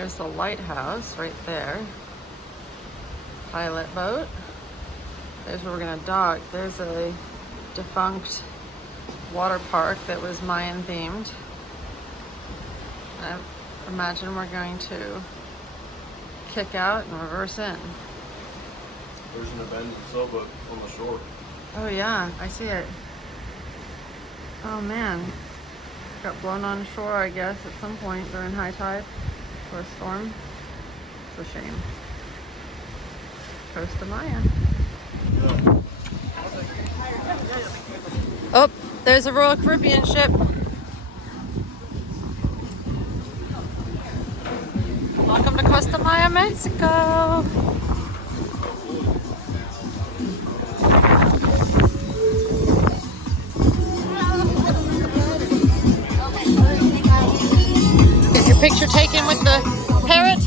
There's the lighthouse right there. Pilot boat. There's where we're gonna dock. There's a defunct water park that was Mayan themed. I imagine we're going to kick out and reverse in. There's an abandoned sailboat on the shore. Oh yeah, I see it. Oh man. Got blown on shore, I guess, at some point during high tide or a storm. It's a shame. Costa Mayan. Oh, there's a Royal Caribbean ship. Welcome to Costa Maya, Mexico. Get your picture taken with the parrot.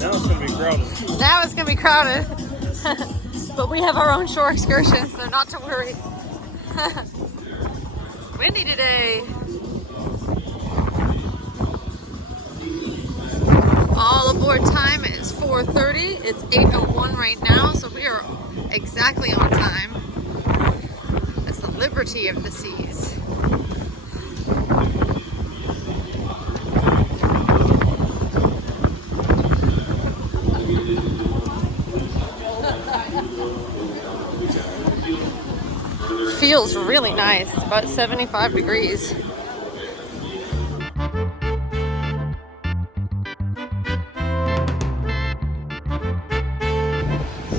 Now it's going to be crowded. Now it's gonna be crowded. But we have our own shore excursion, so not to worry. Windy today. All aboard time is 4:30. It's 8:01 right now, so we are exactly on time. That's the liberty of the seas. Feels really nice. It's about 75 degrees.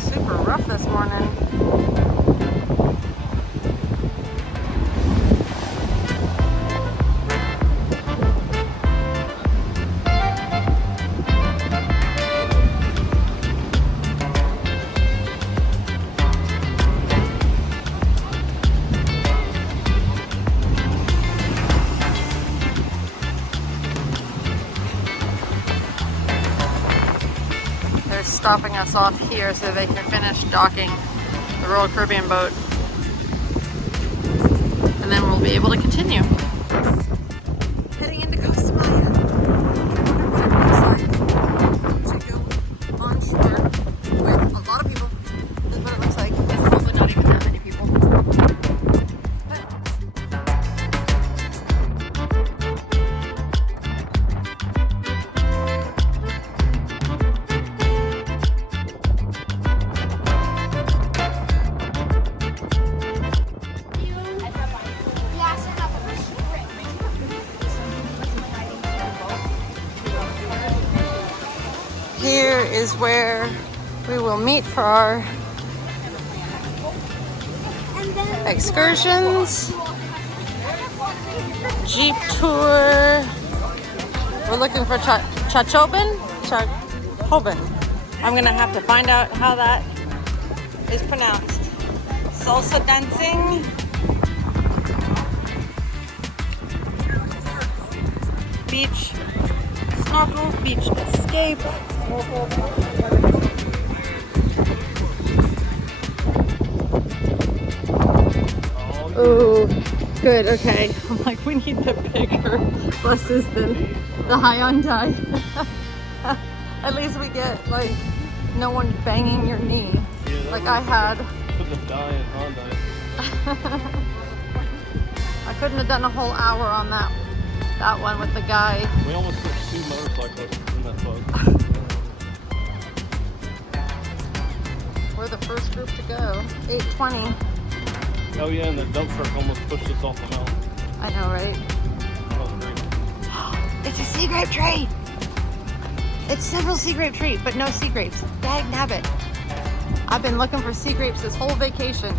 Super rough this morning. Stopping us off here so they can finish docking the Royal Caribbean boat, and then we'll be able to continue. Heading into Costa Maya. To go on shore with a lot of people. This is what it looks like. It's probably not even that many people. Here is where we will meet for our excursions, Jeep tour. We're looking for Chacchobben? Chacchobben. I'm gonna have to find out how that is pronounced. Salsa dancing. Beach snorkel, beach escape. Oh, good, okay. I'm like, we need the bigger buses than the Hyundai. At least we get, like, no one banging your knee, Yeah, like I had. Couldn't have died in Hyundai. I couldn't have done a whole hour on that one with the guy. We almost put 2 motorcyclists in that boat. We're the first group to go. 8:20. Oh yeah, and the dump truck almost pushed us off the mountain. I know, right? That was great. It's a sea grape tree! It's several sea grape trees, but no sea grapes. Dag nabbit. I've been looking for sea grapes this whole vacation.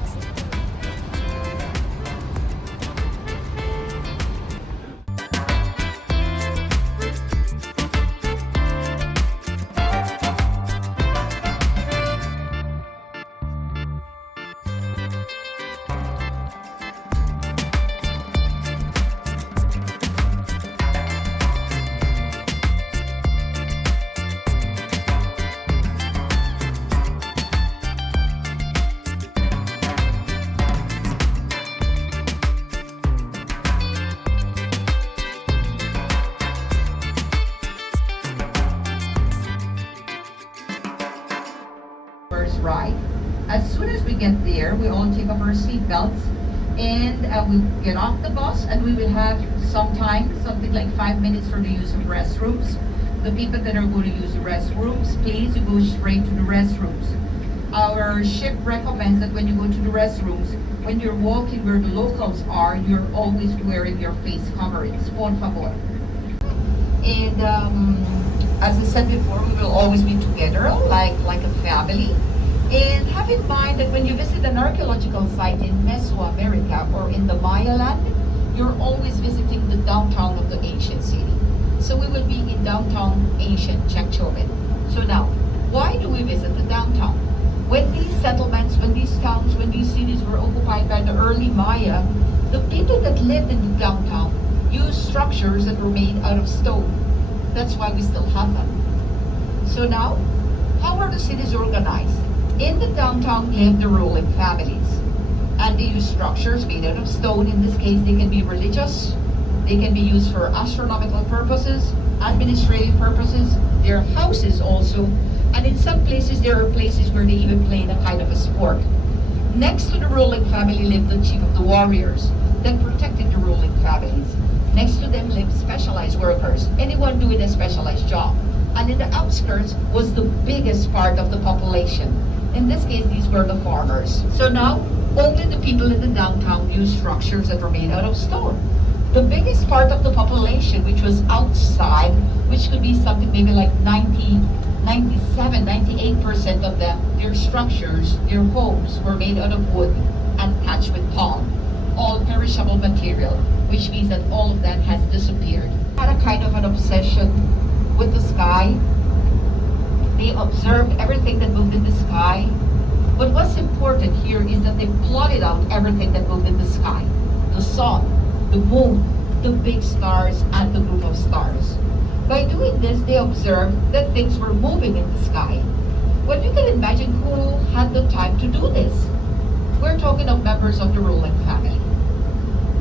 first ride. As soon as we get there, we all take off our seat belts and we get off the bus, and we will have some time, something like 5 minutes for the use of restrooms. The people that are going to use the restrooms, please, you go straight to the restrooms. Our ship recommends that when you go to the restrooms, when you're walking where the locals are, you're always wearing your face coverings. Por favor. And as I said before, we will always be together, like a family. And have in mind that when you visit an archaeological site in Mesoamerica or in the Maya land, you're always visiting the downtown of the ancient city. So we will be in downtown ancient Chacchobben. So now, why do we visit the downtown? When these settlements, when these towns, when these cities were occupied by the early Maya, the people that lived in the downtown used structures that were made out of stone. That's why we still have them. So now, how are the cities organized? In the downtown live the ruling families, and they use structures made out of stone. In this case, they can be religious, they can be used for astronomical purposes, administrative purposes. There are houses also, and in some places there are places where they even played a kind of a sport. Next to the ruling family lived the chief of the warriors that protected the ruling families. Next to them lived specialized workers, anyone doing a specialized job. And in the outskirts was the biggest part of the population. In this case, these were the farmers. So now, only the people in the downtown used structures that were made out of stone. The biggest part of the population, which was outside, which could be something maybe like 97, 98% of them, their structures, their homes were made out of wood and thatched with palm, all perishable material, which means that all of that has disappeared. Had a kind of an obsession with the sky. They observed everything that moved in the sky. But what's important here is that they plotted out everything that moved in the sky. The sun, the moon, the big stars, and the group of stars. By doing this, they observed that things were moving in the sky. Well, you can imagine who had the time to do this. We're talking of members of the ruling family.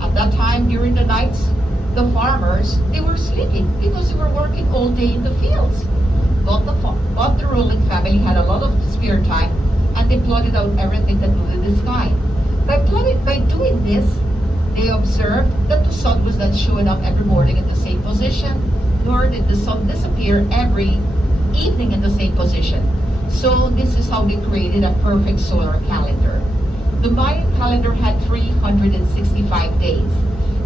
At that time, during the nights, the farmers, they were sleeping because they were working all day in the fields. But the ruling family had a lot of spare time, and they plotted out everything that moved in the sky. By doing this, they observed that the sun was not showing up every morning in the same position, nor did the sun disappear every evening in the same position. So this is how they created a perfect solar calendar. The Mayan calendar had 365 days.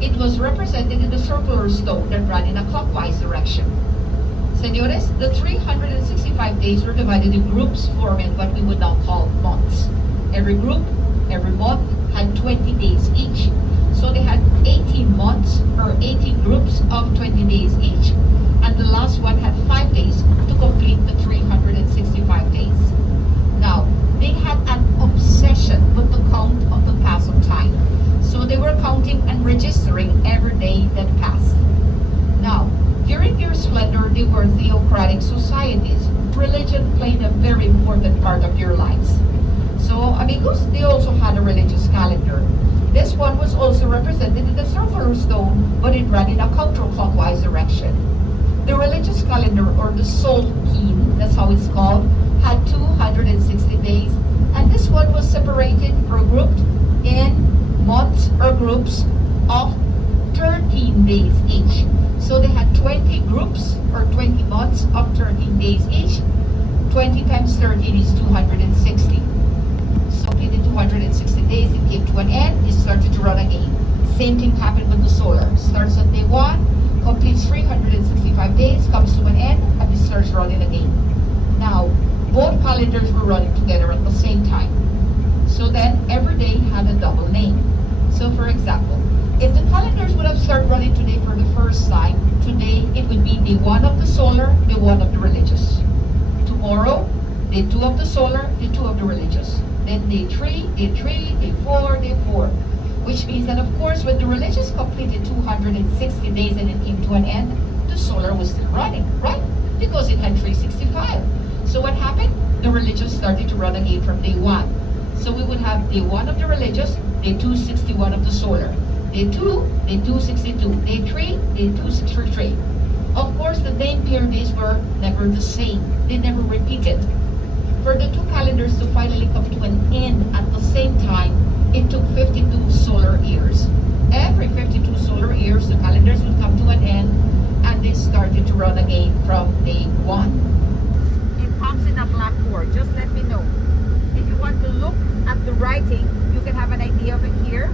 It was represented in the circular stone that ran in a clockwise direction. Señores, the 365 days were divided in groups, forming what we would now call months. Every group, every month had 20 days each. So they had 18 months or 18 groups of 20 days each. And the last one had 5 days to complete the 365 days. Now, they had an obsession with the count of the pass of time. So they were counting and registering every day that passed. Now, during their splendor, they were theocratic societies. Religion played a very important part of their lives. So, amigos, they also had a religious calendar. This one was also represented in the circular stone, but it ran in a counterclockwise direction. The religious calendar, or the Sol Keen, that's how it's called, had 260 days, and this one was separated or grouped in months or groups of 13 days each. So they had 20 groups or 20 months of 13 days each. 20 times 13 is 260. So in the 260 days, it came to an end, it started to run again. Same thing happened with the solar. Starts on day 1, completes 365 days, comes to an end, and it starts running again. Now, both calendars were running together at the same time. So then every day had a double name. So for example, if the calendars would have started running today for the first time, today it would be day 1 of the solar, day 1 of the religious. Tomorrow, day 2 of the solar, day 2 of the religious. Then day 3, day 3, day 4, day 4. Which means that of course when the religious completed 260 days and it came to an end, the solar was still running, right? Because it had 365. So what happened? The religious started to run again from day 1. So we would have day 1 of the religious, day 261 of the solar. Day 2, day 262. Day 3, day 263. Of course, the name period days were never the same. They never repeated. For the two calendars to run again from day 1. It comes in a black board. Just let me know. If you want to look at the writing, you can have an idea of it here.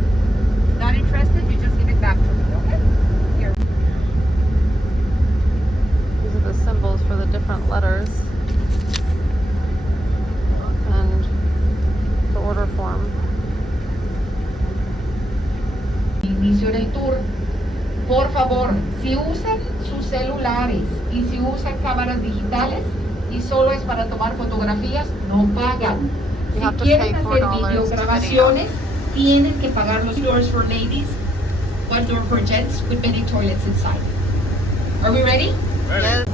Not interested, you just give it back to me, okay? Here. These are the symbols for the different letters and the order form. Inicio del tour. Por favor, si usan sus celulares y si usan cámaras digitales y solo es para tomar fotografías, no pagan. You have to Si quieren pay hacer $4 to video. videograbaciones, tienen que pagar los doors for ladies, one door for gents with many toilets inside. Are we ready? Yes.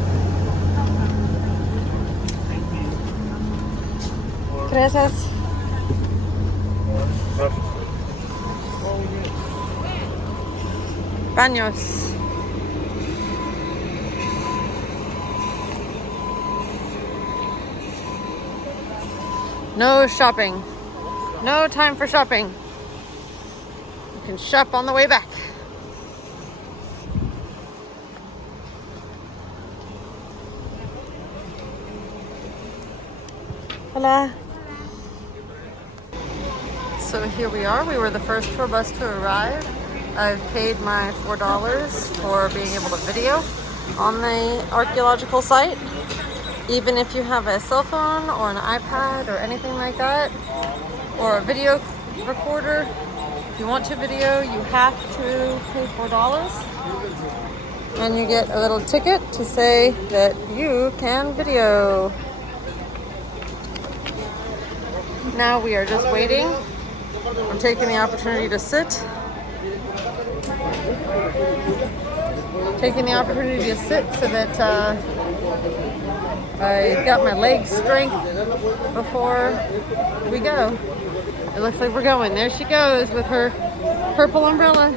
Gracias. Baños. No shopping. No time for shopping. You can shop on the way back. Hola. So here we are. We were the first tour bus to arrive. I've paid my $4 for being able to video on the archaeological site. Even if you have a cell phone or an iPad or anything like that, or a video recorder, if you want to video, you have to pay $4. And you get a little ticket to say that you can video. Now we are just waiting. I'm taking the opportunity to sit. Taking the opportunity to sit so that I got my leg strength before we go. It looks like we're going. There she goes with her purple umbrella.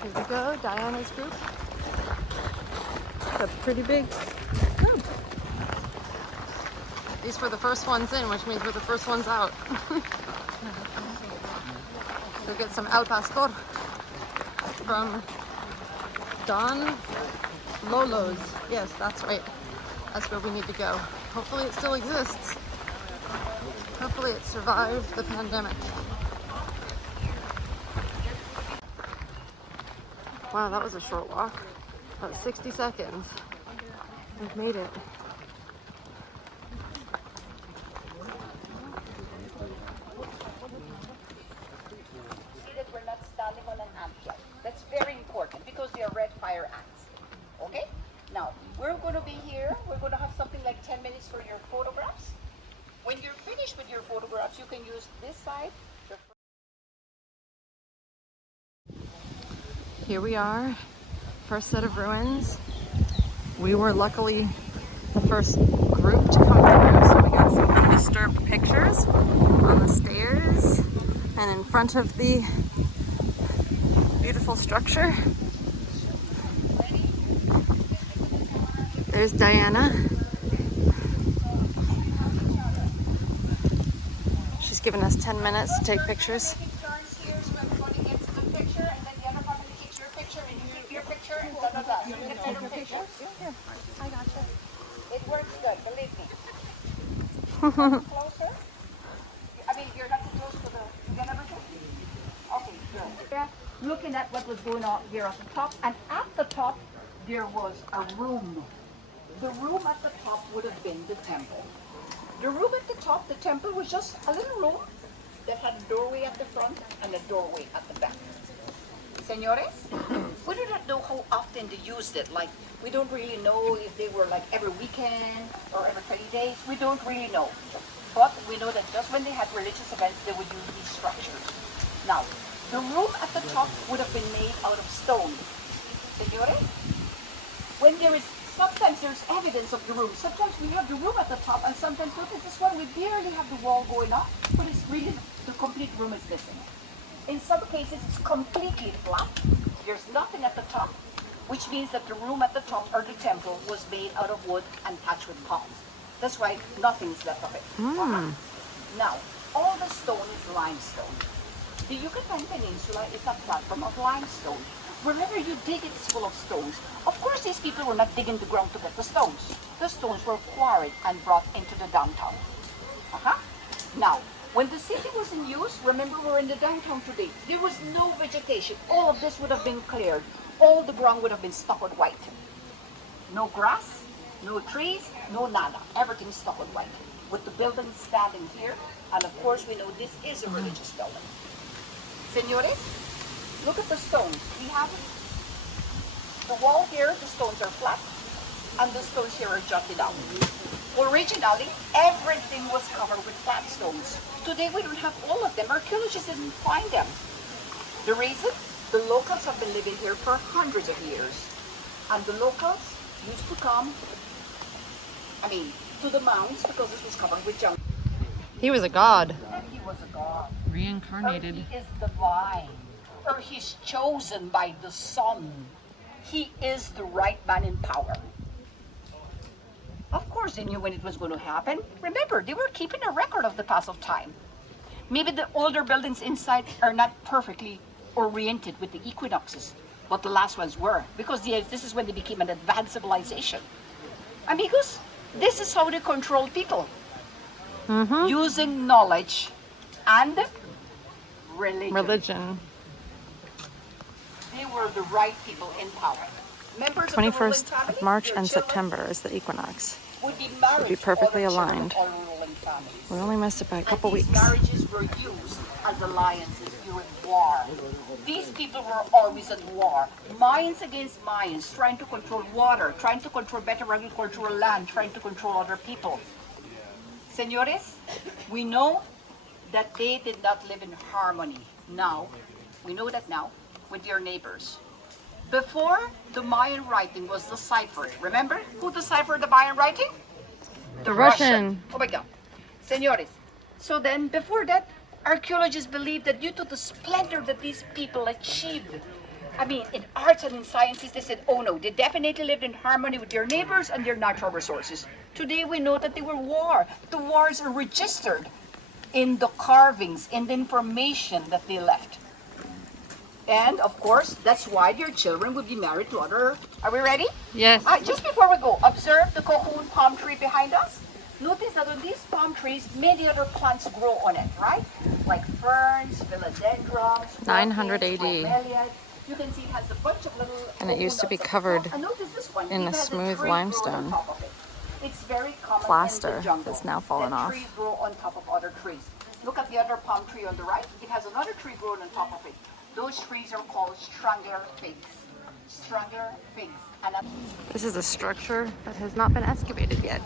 Here we go, Diana's group. It's a pretty big group. These were the first ones in, which means we're the first ones out. Go get some al pastor from Don Lolo's. Yes, that's right. That's where we need to go. Hopefully it still exists. Hopefully it survived the pandemic. Wow, that was a short walk. About 60 seconds. We've made it. We're not standing on an amp yet. That's very important because they are red fire ants. Okay? Now, we're going to be here. We're going to have something like 10 minutes for your photographs. When you're finished with your photographs, you can use this side. Here we are, first set of ruins. We were luckily the first group to come through, so we got some undisturbed pictures on the stairs and in front of the beautiful structure. There's Diana. She's given us 10 minutes to take pictures. I got you. It works good, believe me. Closer? I mean, you're not too close to the, you get everything? Okay, good. Looking at what was going on here at the top, and at the top, there was a room. The room at the top would have been the temple. The room at the top, the temple, was just a little room that had a doorway at the front and a doorway at the back. Señores, we do not know how often they used it. Like, we don't really know if they were like every weekend or every 30 days. We don't really know. But we know that just when they had religious events, they would use these structures. Now, the room at the top would have been made out of stone. Señores, when there is, sometimes there's evidence of the room. Sometimes we have the room at the top, and sometimes, look at this one, we barely have the wall going up, but it's really, the complete room is missing. In some cases, it's completely flat. There's nothing at the top, which means that the room at the top, or the temple, was made out of wood and patched with palms. That's why nothing's left of it. Now, all the stone is limestone. The Yucatan Peninsula is a platform of limestone. Wherever you dig, it's full of stones. Of course, these people were not digging the ground to get the stones. The stones were quarried and brought into the downtown. Now, when the city was in use, remember we're in the downtown today, there was no vegetation. All of this would have been cleared. All the ground would have been stuccoed white. No grass, no trees, no nada. Everything's stuccoed white. With the building standing here, and of course we know this is a religious building. Senores, look at the stones. We have the wall here, the stones are flat, and the stones here are jutted out. Originally, everything was covered with flat stones. Today we don't have all of them. Archaeologists didn't find them. The reason? The locals have been living here for hundreds of years. And the locals used to come, to the mounds because this was covered with junk. He was a god. He was a god. Reincarnated. Or he is divine. Or he's chosen by the sun. He is the right man in power. Of course they knew when it was going to happen. Remember, they were keeping a record of the pass of time. Maybe the older buildings inside are not perfectly oriented with the equinoxes, but the last ones were, because this is when they became an advanced civilization. Amigos, this is how they control people. Using knowledge and religion. They were the right people in power. Members of the ruling 21st family, of March their and children September is the equinox. would be married Would be to other perfectly children aligned. of other ruling families. We only missed it by a couple And these weeks. marriages were used as alliances during war. These people were always at war. Mayans against Mayans, trying to control water, trying to control better agricultural land, trying to control other people. Senores, we know that they did not live in harmony. Now, we know that now, with their neighbors. Before, the Mayan writing was deciphered. Remember who deciphered the Mayan writing? The Russian. Oh my God. Senores. So then, before that, archaeologists believe that due to the splendor that these people achieved, in arts and in sciences, they said, oh no, they definitely lived in harmony with their neighbors and their natural resources. Today, we know that they were war. The wars are registered in the carvings, in the information that they left. And of course, that's why their children would be married to other. Are we ready? Yes. Just before we go, observe the cocoon palm tree behind us. Notice that on these palm trees, many other plants grow on it, right? Like ferns, philodendrons, 900 orchids, AD. bromeliads. You can see it has a bunch of little. And it used to be cocoon covered nuts. And notice this one. in It a has smooth tree growing on limestone top of it. It's very common plaster in the jungle. that's now fallen that off. Trees grow on top of other trees. Look at the other palm tree on the right. It has another tree growing on top of it. Those trees are called strangler figs. Strangler figs. And This is a structure that has not been excavated yet.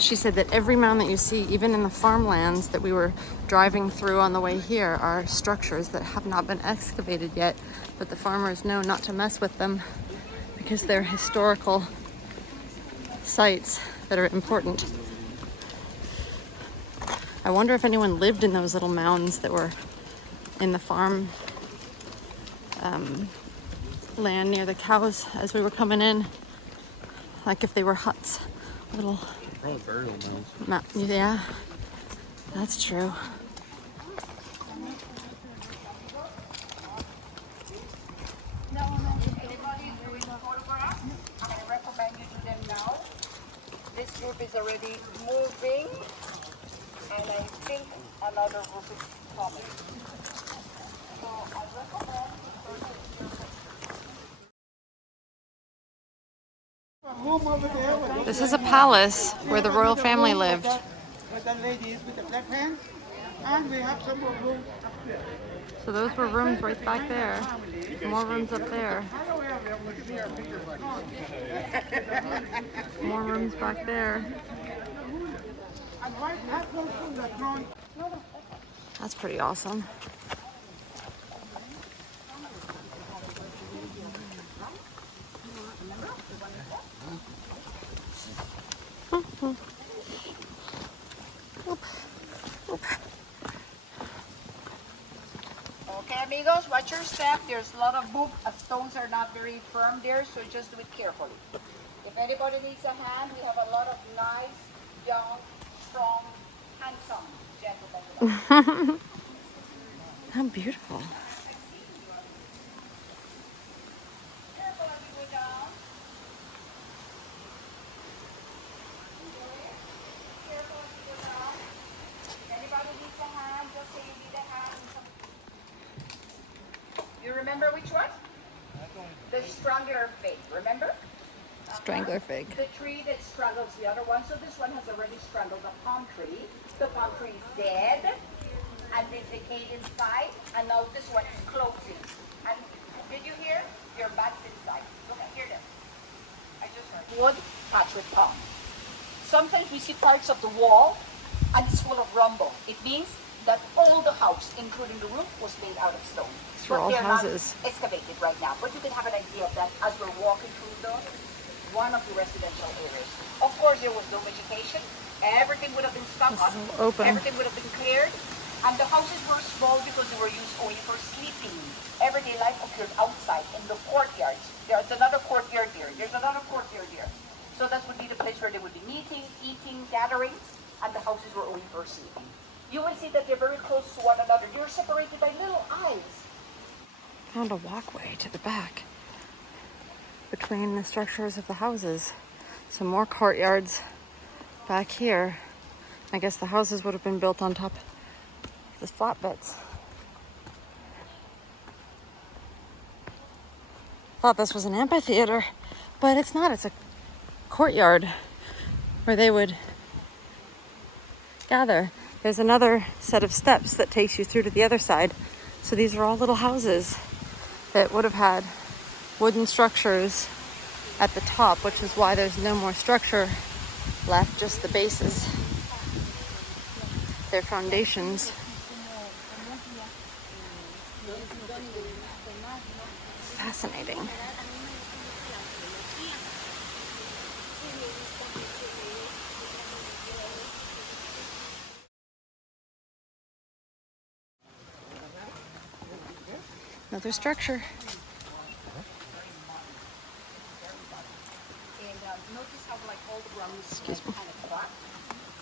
She said that every mound that you see, even in the farmlands that we were driving through on the way here, are structures that have not been excavated yet, but the farmers know not to mess with them because they're historical sites that are important. I wonder if anyone lived in those little mounds that were in the farm land near the cows as we were coming in, like if they were huts, little. Probably burial mounds. Yeah, that's true. anybody doing photographs, I'm going to recommend you to them now. This group is already moving, and I think another group is coming. So I recommend This is a palace where the royal family lived. With the ladies with the black pants, and we have some more rooms up there. So those were rooms right back there. More rooms up there. More rooms back there. And white apples from the ground. That's pretty awesome. Okay, amigos, watch your step. There's a lot of boop. Stones are not very firm there, so just do it carefully. If anybody needs a hand, we have a lot of nice, young, strong, handsome gentlemen. How beautiful. Strangler fig. The tree that strangles the other one. So this one has already strangled the palm tree. The palm tree is dead and they decayed inside. And now this one is closing. And did you hear? Your bat's inside. Look, I hear them. I just heard. Wood patched with palm. Sometimes we see parts of the wall and it's full of rumble. It means that all the house, including the roof, was made out of stone. These were all they're houses. not excavated right now, but you can have an idea of that as we're walking through one of the residential areas. Of course, there was no vegetation. Everything would have been stuck up. Open. Everything would have been cleared. And the houses were small because they were used only for sleeping. Everyday life occurred outside in the courtyards. There's another courtyard here. There's another courtyard here. So that would be the place where they would be meeting, eating, gathering, and the houses were only for sleeping. You will see that they're very close to one another. You're separated by little aisles. Found a walkway to the back between the structures of the houses. Some more courtyards back here. I guess the houses would have been built on top of the flatbeds. Thought this was an amphitheater, but it's not. It's a courtyard where they would gather. There's another set of steps that takes you through to the other side. So these are all little houses that would have had wooden structures at the top, which is why there's no more structure left, just the bases, their foundations. Fascinating. Another structure. And notice how like all the ground is kind of flat.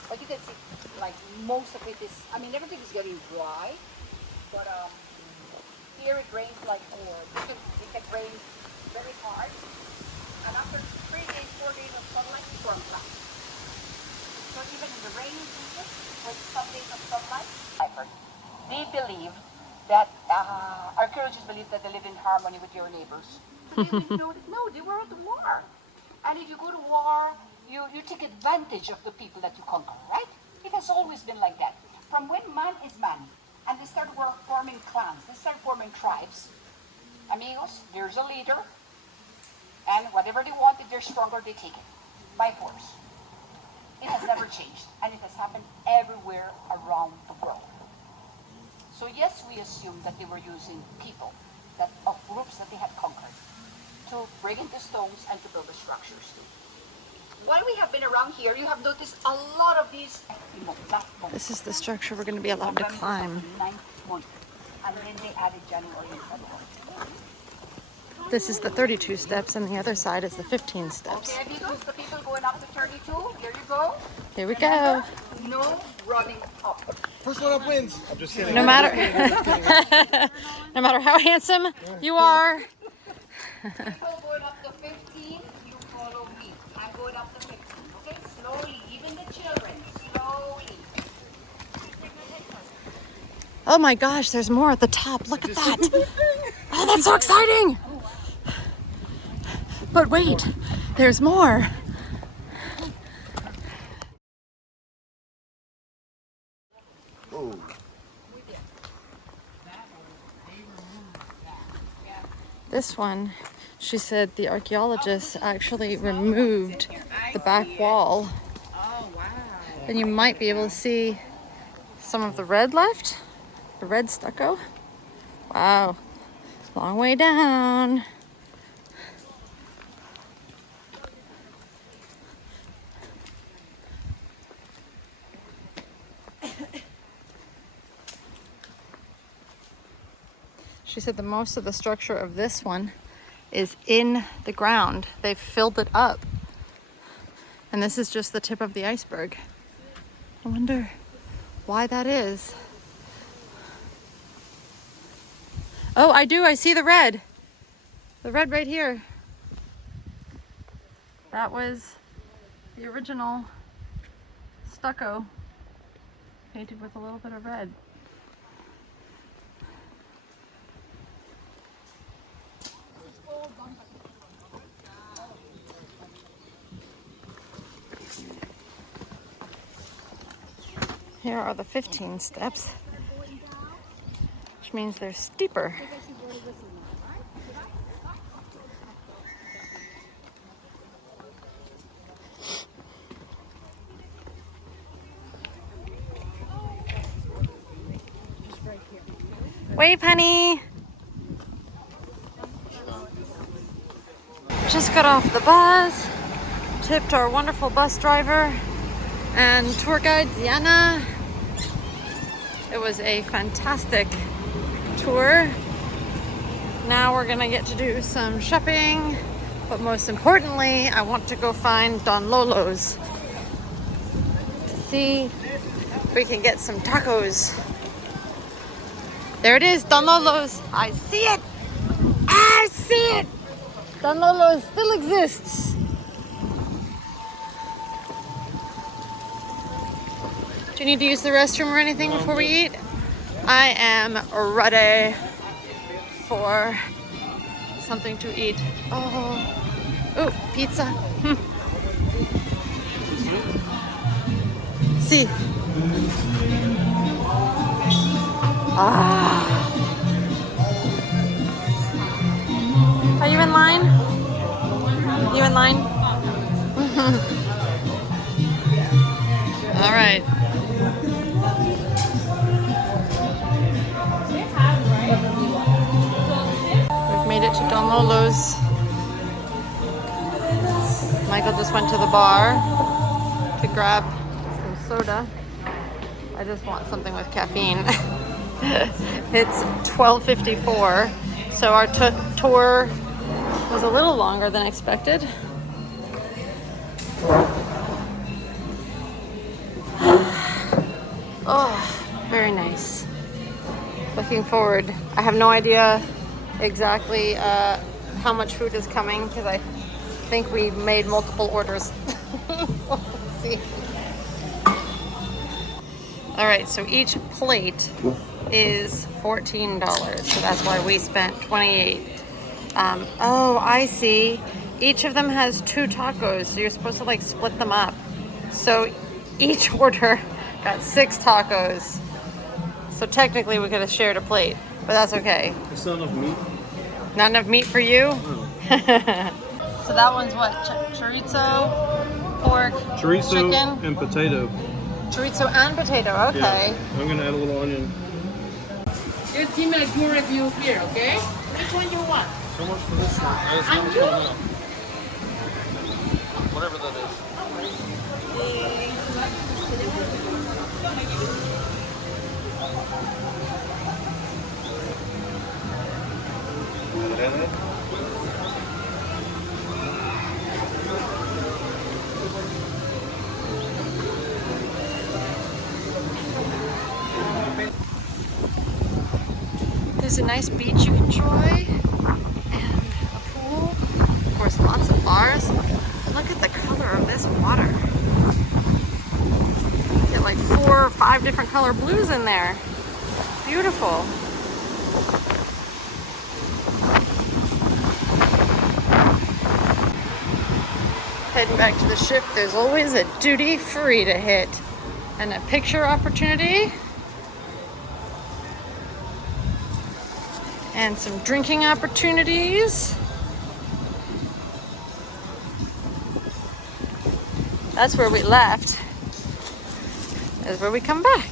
But you can see like most of it is, I mean everything is getting dry. But here it rains like, or it can rain very hard. And after 3 days, 4 days of sunlight, it's storm clouds. So even in the rainy season, with some days of sunlight, they believe that archaeologists believe that they live in harmony with your neighbors. But they know that no, they were at war. And if you go to war, you take advantage of the people that you conquer, right? It has always been like that. From when man is man, and they started forming clans, they started forming tribes. Amigos, there's a leader, and whatever they want, if they're stronger, they take it by force. It has never changed, and it has happened everywhere around the world. So yes, we assume that they were using people of groups that they had conquered to bring in the stones and to build the structures too. While we have been around here, you have noticed a lot of these. This is the structure we're going to be allowed to climb. And then they added January and February. This is the 32 steps, and the other side is the 15 steps. Okay, amigos, the people going up to 32, here you go. Here we go. No running up. First one up wins. I'm just kidding. No matter, no matter how handsome you are. People going up to 15, you follow me. I'm going up to 15, okay? Slowly, even the children, slowly. Oh my gosh, there's more at the top. Look at that. Oh, that's so exciting. But wait, there's more. Oh. This one, she said the archaeologists actually removed the back wall. Oh, wow. And you might be able to see some of the red left, the red stucco. Wow, long way down. She said the most of the structure of this one is in the ground. They've filled it up. And this is just the tip of the iceberg. I wonder why that is. Oh, I do. I see the red. The red right here. That was the original stucco painted with a little bit of red. Here are the 15 steps, which means they're steeper. Wave, honey. Just got off the bus, tipped our wonderful bus driver and tour guide Diana. It was a fantastic tour. Now we're gonna get to do some shopping, but most importantly, I want to go find Don Lolo's to see if we can get some tacos. There it is, Don Lolo's. I see it. I see it. Don Lolo's still exists. Do you need to use the restroom or anything before we eat? I am ready for something to eat. Oh, pizza. See. Are you in line? You in line? All right. We've made it to Don Lolo's. Michael just went to the bar to grab some soda. I just want something with caffeine. It's 12:54, so our tour was a little longer than expected. Oh, very nice. Looking forward. I have no idea exactly how much food is coming because I think we made multiple orders. We'll see. All right, so each plate is $14, so that's why we spent $28. Oh, I see. Each of them has 2 tacos, so you're supposed to like split them up. So each order got 6 tacos. So technically we could have shared a plate, but that's okay. It's not enough meat. Not enough meat for you? No. So that one's what? Chorizo, pork, Chorizo chicken? and potato. Chorizo and potato, okay. Yeah. I'm gonna add a little onion. Just give me a good review here, okay? Which one you want? So much for this one. I just And want you? to know. Whatever that is. There's a nice beach you can enjoy and a pool. Of course, lots of bars. Look at the color of this water. You get like 4 or 5 different color blues in there. Beautiful. Heading back to the ship, there's always a duty free to hit and a picture opportunity. And some drinking opportunities. That's where we left. That's where we come back.